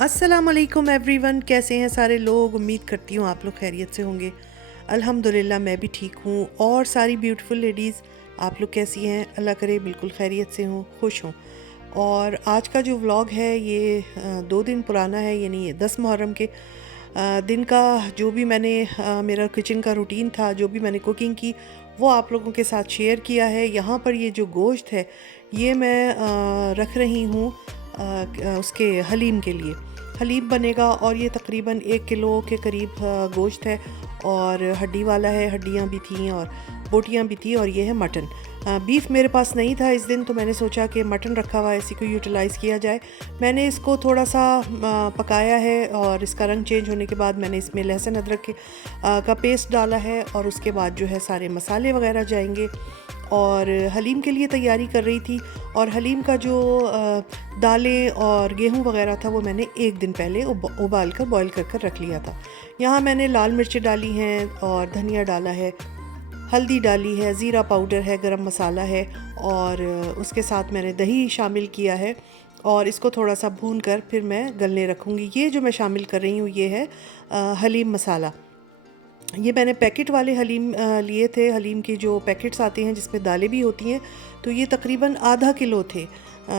अस्सलामुअलैकुम एवरीवन, कैसे हैं सारे लोग। उम्मीद करती हूँ आप लोग खैरियत से होंगे। अल्हम्दुलिल्लाह मैं भी ठीक हूँ। और सारी ब्यूटीफुल लेडीज़, आप लोग कैसी हैं? अल्लाह करे बिल्कुल खैरियत से हों, खुश हों। और आज का जो व्लॉग है ये 2 दिन पुराना है, यानी ये 10 मुहर्रम के दिन का जो भी मैंने मेरा किचन का रूटीन था, जो भी मैंने कुकिंग की, वो आप लोगों के साथ शेयर किया है। यहाँ पर ये जो गोश्त है ये मैं रख रही हूँ उसके हलीम के लिए। हलीम बनेगा और ये तकरीबन 1 किलो के करीब गोश्त है और हड्डी वाला है, हड्डियाँ भी थीं और बोटियाँ भी थी। और ये है मटन। बीफ मेरे पास नहीं था इस दिन, तो मैंने सोचा कि मटन रखा हुआ है, इसी को यूटिलाइज़ किया जाए। मैंने इसको थोड़ा सा पकाया है और इसका रंग चेंज होने के बाद मैंने इसमें लहसुन अदरक का पेस्ट डाला है और उसके बाद जो है सारे मसाले वगैरह जाएंगे। और हलीम के लिए तैयारी कर रही थी। और हलीम का जो दालें और गेहूं वगैरह था वो मैंने 1 दिन पहले उबाल कर बॉईल कर रख लिया था। यहाँ मैंने लाल मिर्चें डाली हैं और धनिया डाला है, हल्दी डाली है, ज़ीरा पाउडर है, गरम मसाला है और उसके साथ मैंने दही शामिल किया है। और इसको थोड़ा सा भून कर फिर मैं गलने रखूँगी। ये जो मैं शामिल कर रही हूँ ये है हलीम मसाला। ये मैंने पैकेट वाले हलीम लिए थे। हलीम के जो पैकेट्स आते हैं जिसमें दालें भी होती हैं, तो ये तकरीबन आधा किलो थे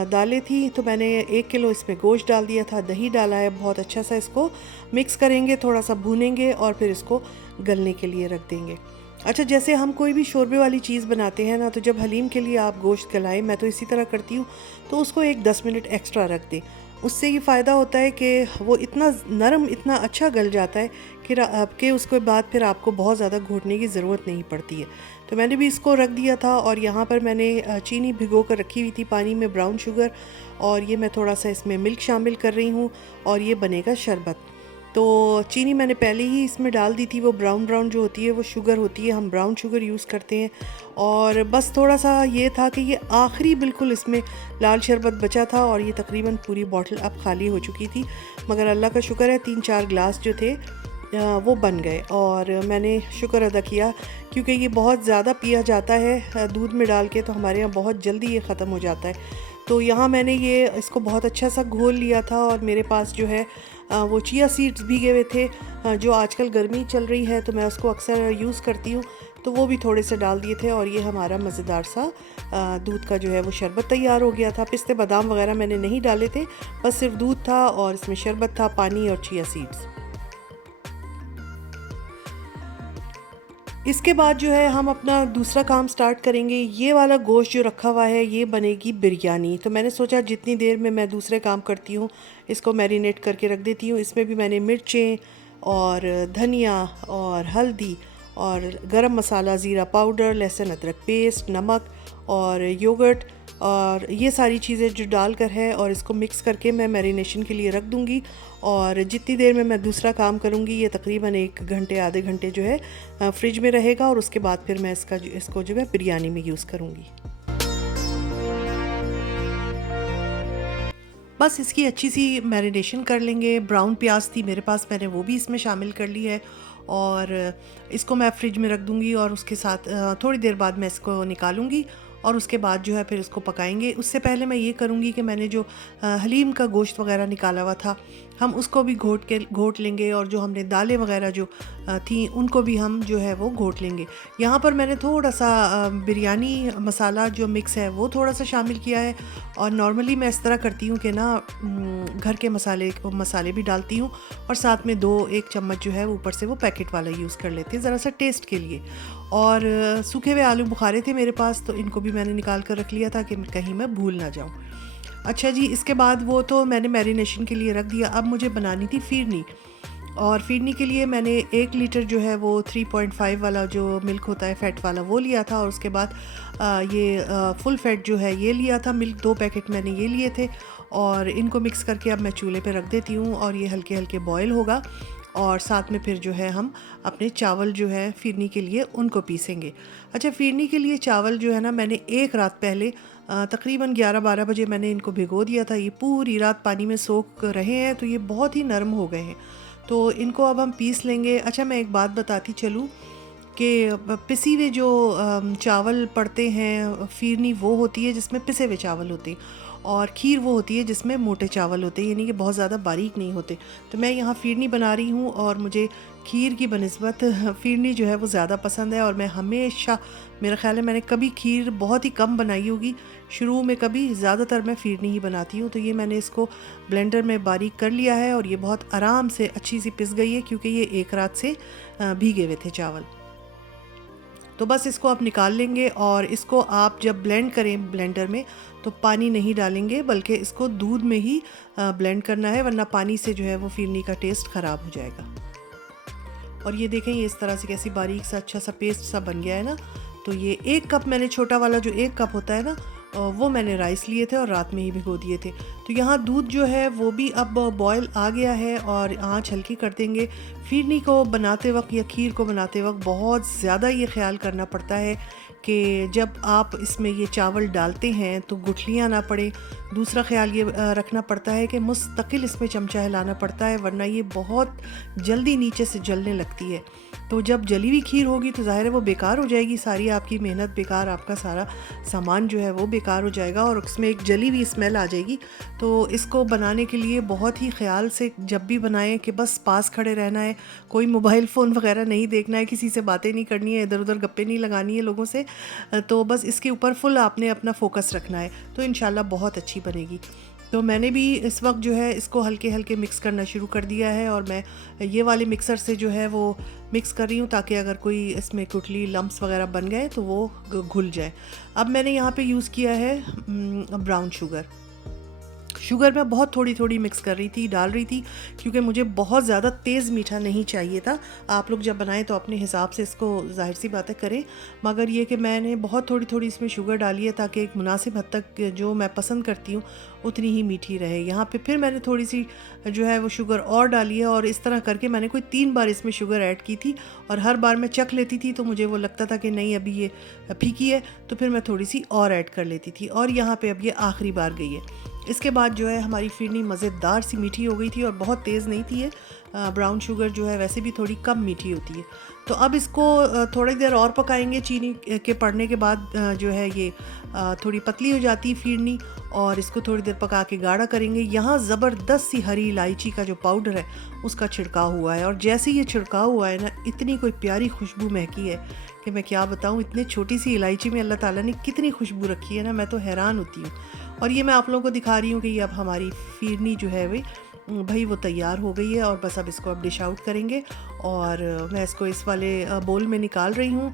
दालें थी। तो मैंने 1 किलो इसमें गोश्त डाल दिया था, दही डाला है। बहुत अच्छा सा इसको मिक्स करेंगे, थोड़ा सा भूनेंगे और फिर इसको गलने के लिए रख देंगे। अच्छा, जैसे हम कोई भी शोरबे वाली चीज़ बनाते हैं ना, तो जब हलीम के लिए आप गोश्त गलाएं, मैं तो इसी तरह करती हूँ, तो उसको एक 10 मिनट एक्स्ट्रा रख दें। उससे ये फ़ायदा होता है कि वो इतना नरम, इतना अच्छा गल जाता है कि आपके उसके बाद फिर आपको बहुत ज़्यादा घोटने की ज़रूरत नहीं पड़ती है। तो मैंने भी इसको रख दिया था। और यहाँ पर मैंने चीनी भिगो कर रखी हुई थी पानी में, ब्राउन शुगर। और ये मैं थोड़ा सा इसमें मिल्क शामिल कर रही हूँ और ये बनेगा शरबत। तो चीनी मैंने पहले ही इसमें डाल दी थी। वो ब्राउन ब्राउन जो होती है वो शुगर होती है, हम ब्राउन शुगर यूज़ करते हैं। और बस थोड़ा सा ये था कि ये आखिरी बिल्कुल इसमें लाल शरबत बचा था और ये तकरीबन पूरी बॉटल अब खाली हो चुकी थी। मगर अल्लाह का शुक्र है 3-4 ग्लास जो थे वो बन गए। और मैंने शुक्र अदा किया, क्योंकि ये बहुत ज़्यादा पिया जाता है दूध में डाल के, तो हमारे यहाँ बहुत जल्दी ये ख़त्म हो जाता है। तो यहाँ मैंने ये इसको बहुत अच्छा सा घोल लिया था। और मेरे पास जो है वो चिया सीड्स भीगे हुए थे, जो आजकल गर्मी चल रही है तो मैं उसको अक्सर यूज़ करती हूँ, तो वो भी थोड़े से डाल दिए थे। और ये हमारा मज़ेदार सा दूध का जो है वो शरबत तैयार हो गया था। पिस्ते बादाम वगैरह मैंने नहीं डाले थे, बस सिर्फ दूध था और इसमें शरबत था, पानी और चिया सीड्स। इसके बाद जो है हम अपना दूसरा काम स्टार्ट करेंगे। ये वाला गोश्त जो रखा हुआ है ये बनेगी बिरयानी। तो मैंने सोचा जितनी देर में मैं दूसरे काम करती हूँ इसको मैरिनेट करके रख देती हूँ। इसमें भी मैंने मिर्चें और धनिया और हल्दी और गरम मसाला, ज़ीरा पाउडर, लहसुन अदरक पेस्ट, नमक और योगर्ट और ये सारी चीज़ें जो डालकर है, और इसको मिक्स करके मैं मैरिनेशन के लिए रख दूँगी। और जितनी देर में मैं दूसरा काम करूँगी ये तकरीबन 1 घंटे आधे घंटे जो है फ्रिज में रहेगा। और उसके बाद फिर मैं इसको जो है बिरयानी में यूज़ करूँगी। बस इसकी अच्छी सी मैरिनेशन कर लेंगे। ब्राउन प्याज थी मेरे पास, मैंने वो भी इसमें शामिल कर ली है। और इसको मैं फ्रिज में रख दूँगी और उसके साथ थोड़ी देर बाद मैं इसको निकालूँगी और उसके बाद जो है फिर इसको पकाएंगे। उससे पहले मैं ये करूँगी कि मैंने जो हलीम का गोश्त वगैरह निकाला हुआ था, हम उसको भी घोट लेंगे। और जो हमने दालें वगैरह जो थी उनको भी हम जो है वो घोट लेंगे। यहाँ पर मैंने थोड़ा सा बिरयानी मसाला जो मिक्स है वो थोड़ा सा शामिल किया है। और नॉर्मली मैं इस तरह करती हूँ कि ना घर के मसाले भी डालती हूँ और साथ में 2-1 चम्मच जो है ऊपर से वो पैकेट वाला यूज़ कर लेती हूँ ज़रा सा टेस्ट के लिए। और सूखे हुए आलू बुखारे थे मेरे पास, तो इनको भी मैंने निकाल कर रख लिया था कि कहीं मैं भूल ना जाऊँ। अच्छा जी, इसके बाद वो तो मैंने मैरिनेशन के लिए रख दिया। अब मुझे बनानी थी फिरनी। और फिरनी के लिए मैंने 1 लीटर जो है वो 3.5 वाला जो मिल्क होता है फ़ैट वाला वो लिया था। और उसके बाद ये फुल फ़ैट जो है ये लिया था मिल्क, 2 पैकेट मैंने ये लिए थे। और इनको मिक्स करके अब मैं चूल्हे पे रख देती हूँ और ये हल्के हल्के बॉयल होगा। और साथ में फिर जो है हम अपने चावल जो है फिरनी के लिए उनको पीसेंगे। अच्छा, फिरनी के लिए चावल जो है ना, मैंने 1 रात पहले तकरीबन 11-12 बजे मैंने इनको भिगो दिया था। ये पूरी रात पानी में सोख रहे हैं, तो ये बहुत ही नरम हो गए हैं। तो इनको अब हम पीस लेंगे। अच्छा, मैं एक बात बताती चलूँ कि पिसी हुए जो चावल पड़ते हैं, फिरनी वो होती है जिसमें पिसे हुए चावल होते हैं। और खीर वो होती है जिसमें मोटे चावल होते हैं, यानी कि बहुत ज़्यादा बारीक नहीं होते। तो मैं यहाँ फ़िरनी बना रही हूँ और मुझे खीर की बनिस्बत फ़िरनी जो है वो ज़्यादा पसंद है। और मैं हमेशा, मेरा ख़्याल है मैंने कभी खीर बहुत ही कम बनाई होगी शुरू में, कभी ज़्यादातर मैं फ़िरनी ही बनाती हूँ। तो ये मैंने इसको ब्लेंडर में बारीक कर लिया है और ये बहुत आराम से अच्छी सी पिस गई है, क्योंकि ये एक रात से भीगे हुए थे चावल। तो बस इसको आप निकाल लेंगे और इसको आप जब ब्लेंड करें ब्लेंडर में तो पानी नहीं डालेंगे, बल्कि इसको दूध में ही ब्लेंड करना है, वरना पानी से जो है वो फ़िरनी का टेस्ट ख़राब हो जाएगा। और ये देखें, ये इस तरह से कैसी बारीक सा अच्छा सा पेस्ट सा बन गया है ना। तो ये 1 कप मैंने, छोटा वाला जो 1 कप होता है ना, वो मैंने राइस लिए थे और रात में ही भिगो दिए थे। तो यहाँ दूध जो है वो भी अब बॉयल आ गया है और आँच हल्की कर देंगे। फ़िरनी को बनाते वक्त या खीर को बनाते वक्त बहुत ज़्यादा ये ख्याल करना पड़ता है कि जब आप इसमें ये चावल डालते हैं तो गुठलियाँ ना पड़े। दूसरा ख्याल ये रखना पड़ता है कि मुस्तकिल इसमें चमचा हिलाना पड़ता है, वरना ये बहुत जल्दी नीचे से जलने लगती है। तो जब जली हुई खीर होगी तो ज़ाहिर है वो बेकार हो जाएगी, सारी आपकी मेहनत बेकार, आपका सारा सामान जो है वो बेकार हो जाएगा और उसमें एक जली हुई स्मेल आ जाएगी। तो इसको बनाने के लिए बहुत ही ख्याल से जब भी बनाएं कि बस पास खड़े रहना है, कोई मोबाइल फ़ोन वगैरह नहीं देखना है, किसी से बातें नहीं करनी है, इधर उधर गप्पे नहीं लगानी है लोगों से। तो बस इसके ऊपर फुल आपने अपना फोकस रखना है, तो इंशाल्लाह बहुत अच्छी बनेगी। तो मैंने भी इस वक्त जो है इसको हल्के हल्के मिक्स करना शुरू कर दिया है और मैं ये वाले मिक्सर से जो है वो मिक्स कर रही हूँ, ताकि अगर कोई इसमें गुठली लम्प्स वगैरह बन गए तो वो घुल जाए। अब मैंने यहाँ पे यूज़ किया है ब्राउन शुगर। शुगर मैं बहुत थोड़ी थोड़ी मिक्स कर रही थी, डाल रही थी, क्योंकि मुझे बहुत ज़्यादा तेज़ मीठा नहीं चाहिए था। आप लोग जब बनाएं तो अपने हिसाब से इसको ज़ाहिर सी बातें करें, मगर ये कि मैंने बहुत थोड़ी थोड़ी इसमें शुगर डाली है ताकि एक मुनासिब हद तक जो मैं पसंद करती हूँ उतनी ही मीठी रहे। यहाँ पे फिर मैंने थोड़ी सी जो है वो शुगर और डाली है और इस तरह करके मैंने कोई 3 बार इसमें शुगर ऐड की थी और हर बार मैं चख लेती थी तो मुझे वो लगता था कि नहीं अभी ये फीकी है, तो फिर मैं थोड़ी सी और ऐड कर लेती थी और यहाँ पे अब ये आखिरी बार गई है। इसके बाद जो है हमारी फ़िरनी मज़ेदार सी मीठी हो गई थी और बहुत तेज़ नहीं थी। ये ब्राउन शुगर जो है वैसे भी थोड़ी कम मीठी होती है। तो अब इसको थोड़ी देर और पकाएंगे। चीनी के पड़ने के बाद जो है ये थोड़ी पतली हो जाती फ़िरनी और इसको थोड़ी देर पका के गाढ़ा करेंगे। यहाँ ज़बरदस्त सी हरी इलायची का जो पाउडर है उसका छिड़काव हुआ है और जैसे ये छिड़काव हुआ है ना, इतनी कोई प्यारी खुशबू महकी है कि मैं क्या बताऊँ। इतनी छोटी सी इलायची में अल्लाह ताला ने कितनी खुशबू रखी है ना, मैं तो हैरान होती हूँ। और ये मैं आप लोगों को दिखा रही हूँ कि ये अब हमारी फ़िरनी जो है भाई वो तैयार हो गई है और बस अब इसको अब डिश आउट करेंगे। और मैं इसको इस वाले बोल में निकाल रही हूँ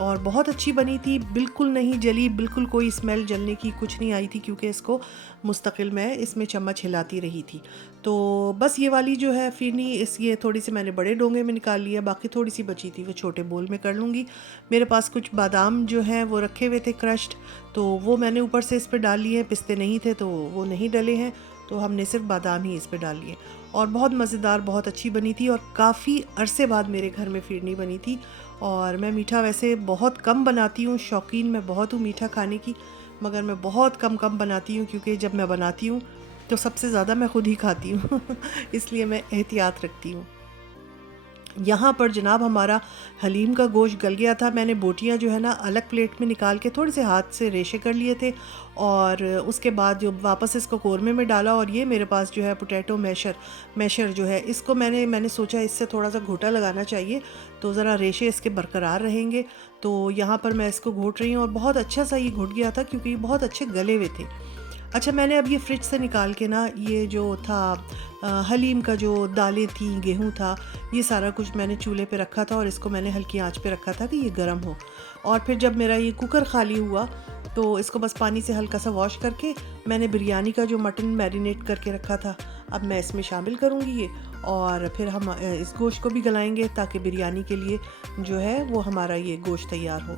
और बहुत अच्छी बनी थी, बिल्कुल नहीं जली, बिल्कुल कोई स्मेल जलने की कुछ नहीं आई थी, क्योंकि इसको मुस्तकिल मैं इसमें चम्मच हिलाती रही थी। तो बस ये वाली जो है फ़िरनी, ये थोड़ी सी मैंने बड़े डोंगे में निकाल लिया, बाकी थोड़ी सी बची थी वो छोटे बोल में कर लूँगी। मेरे पास कुछ बादाम जो हैं वो रखे हुए थे क्रश्ड, तो वो मैंने ऊपर से इस पर डाल लिए। पिस्ते नहीं थे तो वो नहीं डले हैं, तो हमने सिर्फ बादाम ही इस पर डाल लिए और बहुत मज़ेदार, बहुत अच्छी बनी थी और काफ़ी अरसे बाद मेरे घर में फ़िरनी बनी थी। और मैं मीठा वैसे बहुत कम बनाती हूँ, शौकीन मैं बहुत हूँ मीठा खाने की, मगर मैं बहुत कम बनाती हूँ, क्योंकि जब मैं बनाती हूँ तो सबसे ज़्यादा मैं खुद ही खाती हूँ इसलिए मैं एहतियात रखती हूँ। यहाँ पर जनाब हमारा हलीम का गोश्त गल गया था। मैंने बोटियाँ जो है ना अलग प्लेट में निकाल के थोड़े से हाथ से रेशे कर लिए थे और उसके बाद जो वापस इसको कौरमे में डाला। और ये मेरे पास जो है पोटैटो मैशर जो है, इसको मैंने सोचा इससे थोड़ा सा घोटा लगाना चाहिए तो ज़रा रेशे इसके बरकरार रहेंगे। तो यहाँ पर मैं इसको घोट रही हूँ और बहुत अच्छा सा ये घुट गया था, क्योंकि ये बहुत अच्छे गले हुए थे। अच्छा, मैंने अब ये फ्रिज से निकाल के ना, ये जो था हलीम का जो दालें थी, गेहूं था, ये सारा कुछ मैंने चूल्हे पे रखा था और इसको मैंने हल्की आंच पे रखा था कि ये गर्म हो। और फिर जब मेरा ये कुकर खाली हुआ तो इसको बस पानी से हल्का सा वॉश करके मैंने बिरयानी का जो मटन मैरिनेट करके रखा था अब मैं इसमें शामिल करूँगी ये, और फिर हम इस गोश्त को भी गलाएंगे ताकि बिरयानी के लिए जो है वो हमारा ये गोश्त तैयार हो।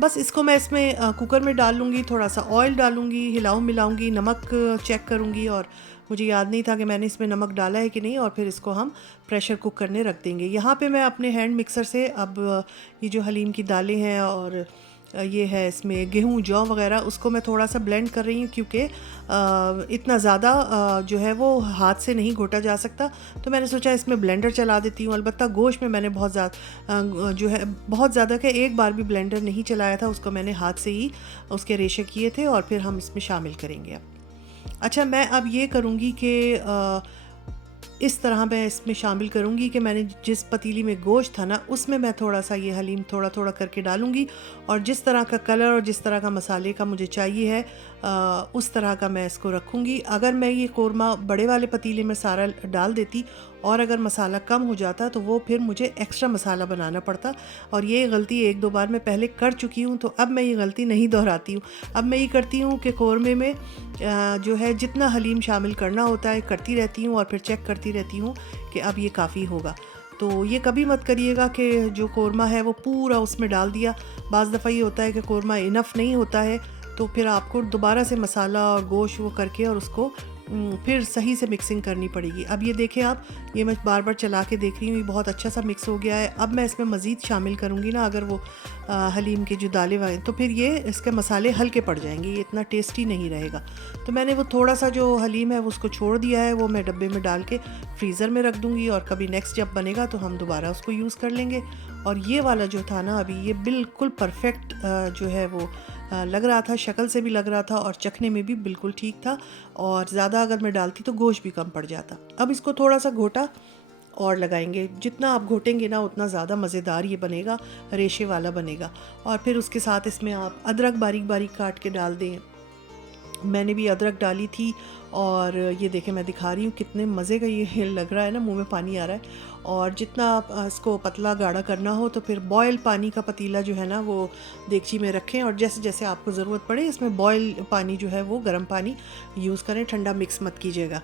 बस इसको मैं इसमें कुकर में डाल लूँगी, थोड़ा सा ऑयल डालूँगी, हिलाऊँ मिलाऊँगी, नमक चेक करूँगी और मुझे याद नहीं था कि मैंने इसमें नमक डाला है कि नहीं, और फिर इसको हम प्रेशर कुक करने रख देंगे। यहाँ पे मैं अपने हैंड मिक्सर से अब ये जो हलीम की दालें हैं और ये है इसमें गेहूँ जौ वगैरह, उसको मैं थोड़ा सा ब्लेंड कर रही हूँ क्योंकि इतना ज़्यादा जो है वो हाथ से नहीं घोटा जा सकता। तो मैंने सोचा इसमें ब्लेंडर चला देती हूँ। अलबत्ता गोश्त में मैंने बहुत ज़्यादा जो है बहुत ज़्यादा का एक बार भी ब्लेंडर नहीं चलाया था, उसको मैंने हाथ से ही उसके रेशे किए थे और फिर हम इसमें शामिल करेंगे अब। अच्छा, मैं अब ये करूँगी कि इस तरह मैं इसमें शामिल करूँगी कि मैंने जिस पतीली में गोश्त था ना, उसमें मैं थोड़ा सा ये हलीम थोड़ा थोड़ा करके डालूँगी और जिस तरह का कलर और जिस तरह का मसाले का मुझे चाहिए है उस तरह का मैं इसको रखूँगी। अगर मैं ये कोरमा बड़े वाले पतीले में सारा डाल देती और अगर मसाला कम हो जाता तो वो फिर मुझे एक्स्ट्रा मसाला बनाना पड़ता, और ये गलती एक दो बार मैं पहले कर चुकी हूँ, तो अब मैं ये गलती नहीं दोहराती हूँ। अब मैं ये करती हूँ कि कोरमे में जो है जितना हलीम शामिल करना होता है करती रहती हूँ और फिर चेक करती रहती हूँ कि अब ये काफ़ी होगा। तो ये कभी मत करिएगा कि जो कोरमा है वो पूरा उसमें डाल दिया। बाज़ दफ़ा ये होता है कि कोरमा इनफ नहीं होता है, तो फिर आपको दोबारा से मसाला और गोश्त वो करके और उसको फिर सही से मिक्सिंग करनी पड़ेगी। अब ये देखें आप, ये मैं बार बार चला के देख रही हूँ, ये बहुत अच्छा सा मिक्स हो गया है। अब मैं इसमें मज़ीद शामिल करूँगी ना अगर वो हलीम के जो दालें वगैरह, तो फिर ये इसके मसाले हल्के पड़ जाएंगे, ये इतना टेस्टी नहीं रहेगा। तो मैंने वो थोड़ा सा जो हलीम है वो उसको छोड़ दिया है, वो मैं डब्बे में डाल के फ्रीज़र में रख दूँगी और कभी नेक्स्ट जब बनेगा तो हम दोबारा उसको यूज़ कर लेंगे। और ये वाला जो था ना अभी, ये बिल्कुल परफेक्ट जो है वो लग रहा था, शक्ल से भी लग रहा था और चखने में भी बिल्कुल ठीक था। और ज़्यादा अगर मैं डालती तो गोश्त भी कम पड़ जाता। अब इसको थोड़ा सा घोटा और लगाएंगे, जितना आप घोटेंगे ना उतना ज़्यादा मज़ेदार ये बनेगा, रेशे वाला बनेगा। और फिर उसके साथ इसमें आप अदरक बारीक बारीक काट के डाल दें। मैंने भी अदरक डाली थी और ये देखें मैं दिखा रही हूँ कितने मज़े का ये लग रहा है ना, मुंह में पानी आ रहा है। और जितना आप इसको पतला गाढ़ा करना हो तो फिर बॉयल पानी का पतीला जो है ना वो देगची में रखें और जैसे जैसे आपको ज़रूरत पड़े इसमें बॉयल पानी जो है वो गर्म पानी यूज़ करें, ठंडा मिक्स मत कीजिएगा।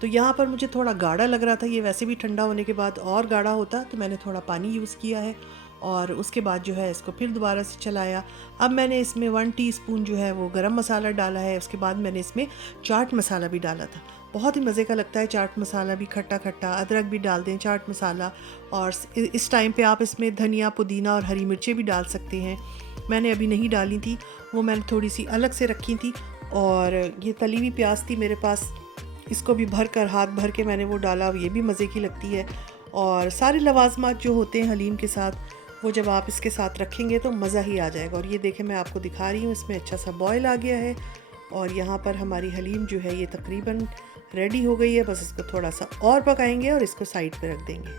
तो यहाँ पर मुझे थोड़ा गाढ़ा लग रहा था, ये वैसे भी ठंडा होने के बाद और गाढ़ा होता, तो मैंने थोड़ा पानी यूज़ किया है और उसके बाद जो है इसको फिर दोबारा से चलाया। अब मैंने इसमें 1 टीस्पून जो है वो गरम मसाला डाला है, उसके बाद मैंने इसमें चाट मसाला भी डाला था। बहुत ही मज़े का लगता है चाट मसाला भी, खट्टा खट्टा, अदरक भी डाल दें, चाट मसाला। और इस टाइम पे आप इसमें धनिया, पुदीना और हरी मिर्चें भी डाल सकते हैं। मैंने अभी नहीं डाली थी, वो मैंने थोड़ी सी अलग से रखी थी। और ये तली हुई प्याज थी मेरे पास, इसको भी भर कर हाथ भर के मैंने वो डाला, ये भी मज़े की लगती है। और सारे लवाजमात जो होते हैं हलीम के साथ, वो जब आप इसके साथ रखेंगे तो मज़ा ही आ जाएगा। और ये देखें मैं आपको दिखा रही हूँ, इसमें अच्छा सा बॉयल आ गया है और यहाँ पर हमारी हलीम जो है ये तकरीबन रेडी हो गई है। बस इसको थोड़ा सा और पकाएंगे और इसको साइड पे रख देंगे।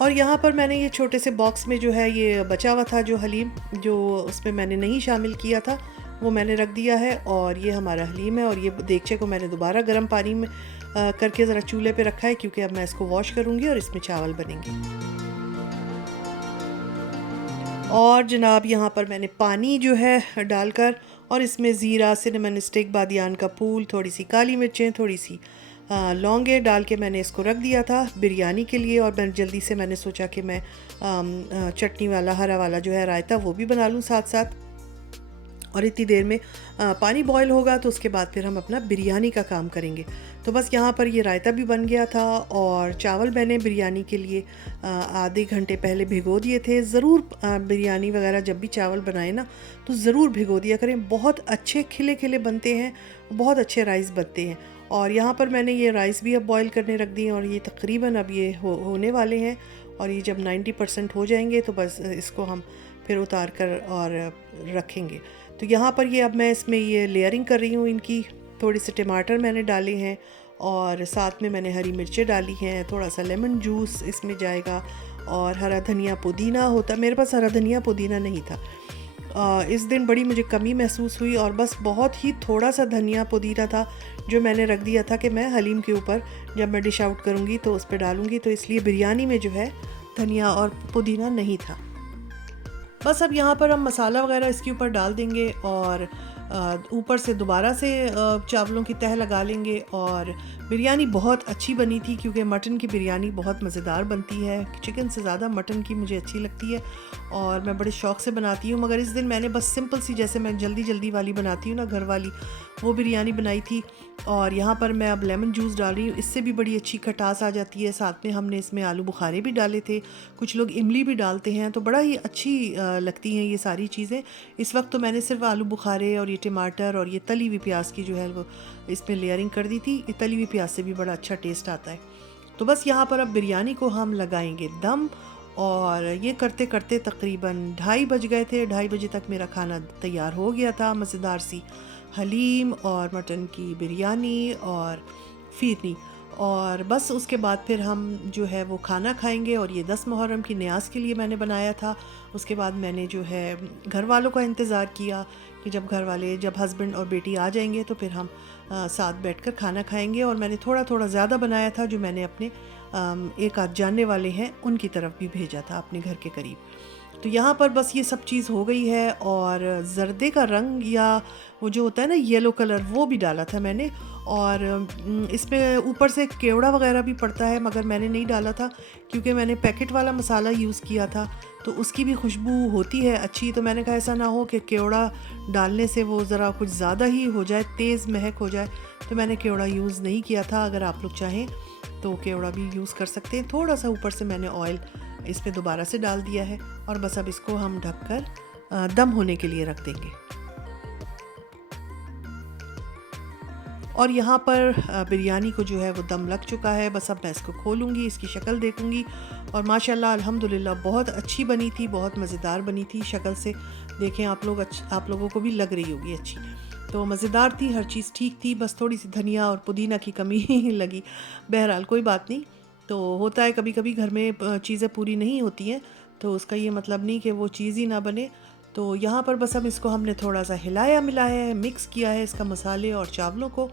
और यहाँ पर मैंने ये छोटे से बॉक्स में जो है ये बचा हुआ था जो हलीम, जो उसमें मैंने नहीं शामिल किया था, वो मैंने रख दिया है। और ये हमारा हलीम है और ये देगचे को मैंने दोबारा गर्म पानी में करके ज़रा चूल्हे पे रखा है क्योंकि अब मैं इसको वॉश करूँगी और इसमें चावल बनेंगे। और जनाब यहाँ पर मैंने पानी जो है डालकर और इसमें ज़ीरा, सिनेमन स्टिक, बादियान का फूल, थोड़ी सी काली मिर्चें, थोड़ी सी लौंगे डाल के मैंने इसको रख दिया था बिरयानी के लिए। और मैं जल्दी से मैंने सोचा कि मैं चटनी वाला हरा वाला जो है रायता वो भी बना लूँ साथ साथ। और इतनी देर में पानी बॉयल होगा तो उसके बाद फिर हम अपना बिरयानी का काम करेंगे। तो बस यहाँ पर ये रायता भी बन गया था और चावल मैंने बिरयानी के लिए आधे घंटे पहले भिगो दिए थे। ज़रूर बिरयानी वगैरह जब भी चावल बनाएं ना तो ज़रूर भिगो दिया करें, बहुत अच्छे खिले खिले बनते हैं, बहुत अच्छे राइस बनते हैं। और यहाँ पर मैंने ये राइस भी अब बॉयल करने रख दिए और ये तकरीबन अब ये होने वाले हैं। और ये जब 90% हो जाएंगे तो बस इसको हम फिर उतार कर और रखेंगे। तो यहाँ पर ये अब मैं इसमें ये लेयरिंग कर रही हूँ इनकी। थोड़ी से टमाटर मैंने डाले हैं और साथ में मैंने हरी मिर्चें डाली हैं, थोड़ा सा लेमन जूस इसमें जाएगा और हरा धनिया पुदीना होता, मेरे पास हरा धनिया पुदीना नहीं था। इस दिन बड़ी मुझे कमी महसूस हुई और बस बहुत ही थोड़ा सा धनिया पुदीना था जो मैंने रख दिया था कि मैं हलीम के ऊपर जब मैं डिश आउट करूँगी तो उस पर डालूँगी, तो इसलिए बिरयानी में जो है धनिया और पुदीना नहीं था। बस अब यहाँ पर हम मसाला वगैरह इसके ऊपर डाल देंगे और ऊपर से दोबारा से चावलों की तह लगा लेंगे। और बिरयानी बहुत अच्छी बनी थी क्योंकि मटन की बिरयानी बहुत मज़ेदार बनती है, चिकन से ज़्यादा मटन की मुझे अच्छी लगती है और मैं बड़े शौक़ से बनाती हूँ। मगर इस दिन मैंने बस सिंपल सी, जैसे मैं जल्दी जल्दी वाली बनाती हूँ ना घर वाली, वो बिरयानी बनाई थी। और यहाँ पर मैं अब लेमन जूस डाल रही हूँ, इससे भी बड़ी अच्छी खटास आ जाती है। साथ में हमने इसमें आलू बुखारे भी डाले थे, कुछ लोग इमली भी डालते हैं, तो बड़ा ही अच्छी लगती हैं ये सारी चीज़ें। इस वक्त तो मैंने सिर्फ आलू बुखारे और ये टमाटर और ये तली हुई प्याज की जो है वो इसमें लेयरिंग कर दी थी। ये तली हुई प्याज से भी बड़ा अच्छा टेस्ट आता है। तो बस यहाँ पर अब बिरयानी को हम लगाएंगे दम। और ये करते करते तकरीबन 2:30 बज गए थे। 2:30 बजे तक मेरा खाना तैयार हो गया था। मज़ेदार सी हलीम और मटन की बिरयानी और फ़िरनी। और बस उसके बाद फिर हम जो है वो खाना खाएंगे। और ये 10 मुहर्रम की न्याज के लिए मैंने बनाया था। उसके बाद मैंने जो है घर वालों का इंतज़ार किया कि जब हस्बैंड और बेटी आ जाएंगे तो फिर हम साथ बैठकर खाना खाएंगे। और मैंने थोड़ा थोड़ा ज़्यादा बनाया था, जो मैंने अपने एक आध जानने वाले हैं उनकी तरफ भी भेजा था, अपने घर के करीब। तो यहाँ पर बस ये सब चीज़ हो गई है। और ज़र्दे का रंग या वो जो होता है ना येलो कलर, वो भी डाला था मैंने। और इसमें ऊपर से केवड़ा वगैरह भी पड़ता है, मगर मैंने नहीं डाला था क्योंकि मैंने पैकेट वाला मसाला यूज़ किया था, तो उसकी भी खुशबू होती है अच्छी। तो मैंने कहा ऐसा ना हो कि केवड़ा डालने से वो ज़रा कुछ ज़्यादा ही हो जाए, तेज़ महक हो जाए, तो मैंने केवड़ा यूज़ नहीं किया था। अगर आप लोग चाहें तो केवड़ा भी यूज़ कर सकते हैं। थोड़ा सा ऊपर से मैंने ऑयल इस पे दोबारा से डाल दिया है। और बस अब इसको हम ढककर दम होने के लिए रख देंगे। और यहाँ पर बिरयानी को जो है वो दम लग चुका है। बस अब मैं इसको खोलूँगी, इसकी शक्ल देखूँगी। और माशाल्लाह अल्हम्दुलिल्लाह बहुत अच्छी बनी थी, बहुत मज़ेदार बनी थी। शक्ल से देखें आप लोगों को भी लग रही होगी अच्छी। तो मज़ेदार थी, हर चीज़ ठीक थी, बस थोड़ी सी धनिया और पुदीना की कमी लगी। बहरहाल कोई बात नहीं, तो होता है कभी कभी घर में चीज़ें पूरी नहीं होती हैं, तो उसका ये मतलब नहीं कि वो चीज़ ही ना बने। तो यहाँ पर बस अब इसको हमने थोड़ा सा हिलाया मिलाया है, मिक्स किया है इसका मसाले और चावलों को।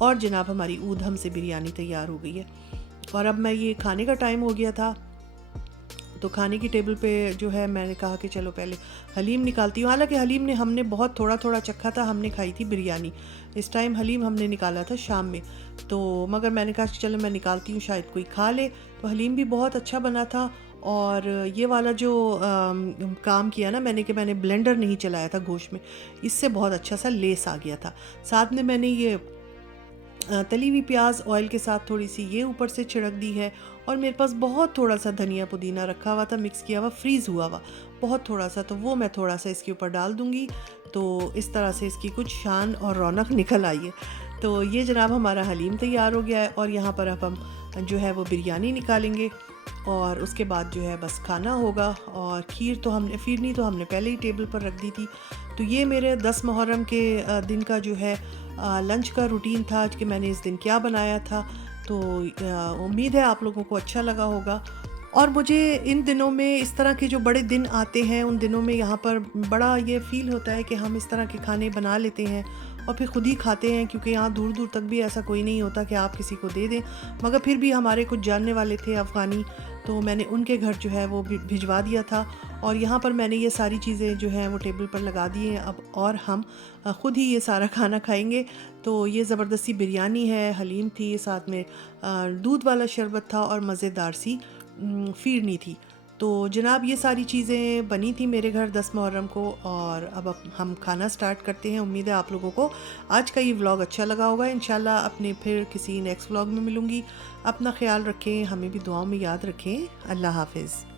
और जनाब हमारी ऊधम से बिरयानी तैयार हो गई है। और अब मैं ये खाने का टाइम हो गया था, तो खाने की टेबल पे जो है मैंने कहा कि चलो पहले हलीम निकालती हूँ। हालांकि हलीम ने हमने बहुत थोड़ा थोड़ा चखा था, हमने खाई थी बिरयानी। इस टाइम हलीम हमने निकाला था शाम में, तो मगर मैंने कहा चलो मैं निकालती हूँ, शायद कोई खा ले। तो हलीम भी बहुत अच्छा बना था। और ये वाला जो काम किया ना मैंने, कि मैंने ब्लेंडर नहीं चलाया था गोश्त में, इससे बहुत अच्छा सा लेस आ गया था। साथ में मैंने ये तली हुई प्याज ऑयल के साथ थोड़ी सी ये ऊपर से छिड़क दी है। और मेरे पास बहुत थोड़ा सा धनिया पुदीना रखा हुआ था, मिक्स किया हुआ, फ्रीज़ हुआ हुआ बहुत थोड़ा सा, तो वो मैं थोड़ा सा इसके ऊपर डाल दूँगी। तो इस तरह से इसकी कुछ शान और रौनक निकल आई है। तो ये जनाब हमारा हलीम तैयार हो गया है। और यहाँ पर अब हम जो है वो बिरयानी निकालेंगे। और उसके बाद जो है बस खाना होगा। और फ़िरनी तो हमने पहले ही टेबल पर रख दी थी। तो ये मेरे 10 मुहर्रम के दिन का जो है लंच का रूटीन था कि मैंने इस दिन क्या बनाया था। तो उम्मीद है आप लोगों को अच्छा लगा होगा। और मुझे इन दिनों में इस तरह के जो बड़े दिन आते हैं, उन दिनों में यहाँ पर बड़ा ये फ़ील होता है कि हम इस तरह के खाने बना लेते हैं और फिर ख़ुद ही खाते हैं, क्योंकि यहाँ दूर दूर तक भी ऐसा कोई नहीं होता कि आप किसी को दे दें। मगर फिर भी हमारे कुछ जानने वाले थे अफ़गानी, तो मैंने उनके घर जो है वो भिजवा दिया था। और यहाँ पर मैंने ये सारी चीज़ें जो हैं वो टेबल पर लगा दी हैं अब, और हम ख़ुद ही ये सारा खाना खाएंगे। तो ये ज़बरदस्ती बिरयानी है, हलीम थी, साथ में दूध वाला शरबत था और मज़ेदार सी फ़िरनी थी। तो जनाब ये सारी चीज़ें बनी थी मेरे घर 10 मुहर्रम को। और अब हम खाना स्टार्ट करते हैं। उम्मीद है आप लोगों को आज का ये व्लॉग अच्छा लगा होगा। इंशाल्लाह अपने फिर किसी नेक्स्ट व्लॉग में मिलूँगी। अपना ख्याल रखें, हमें भी दुआओं में याद रखें। अल्लाह हाफ़िज़।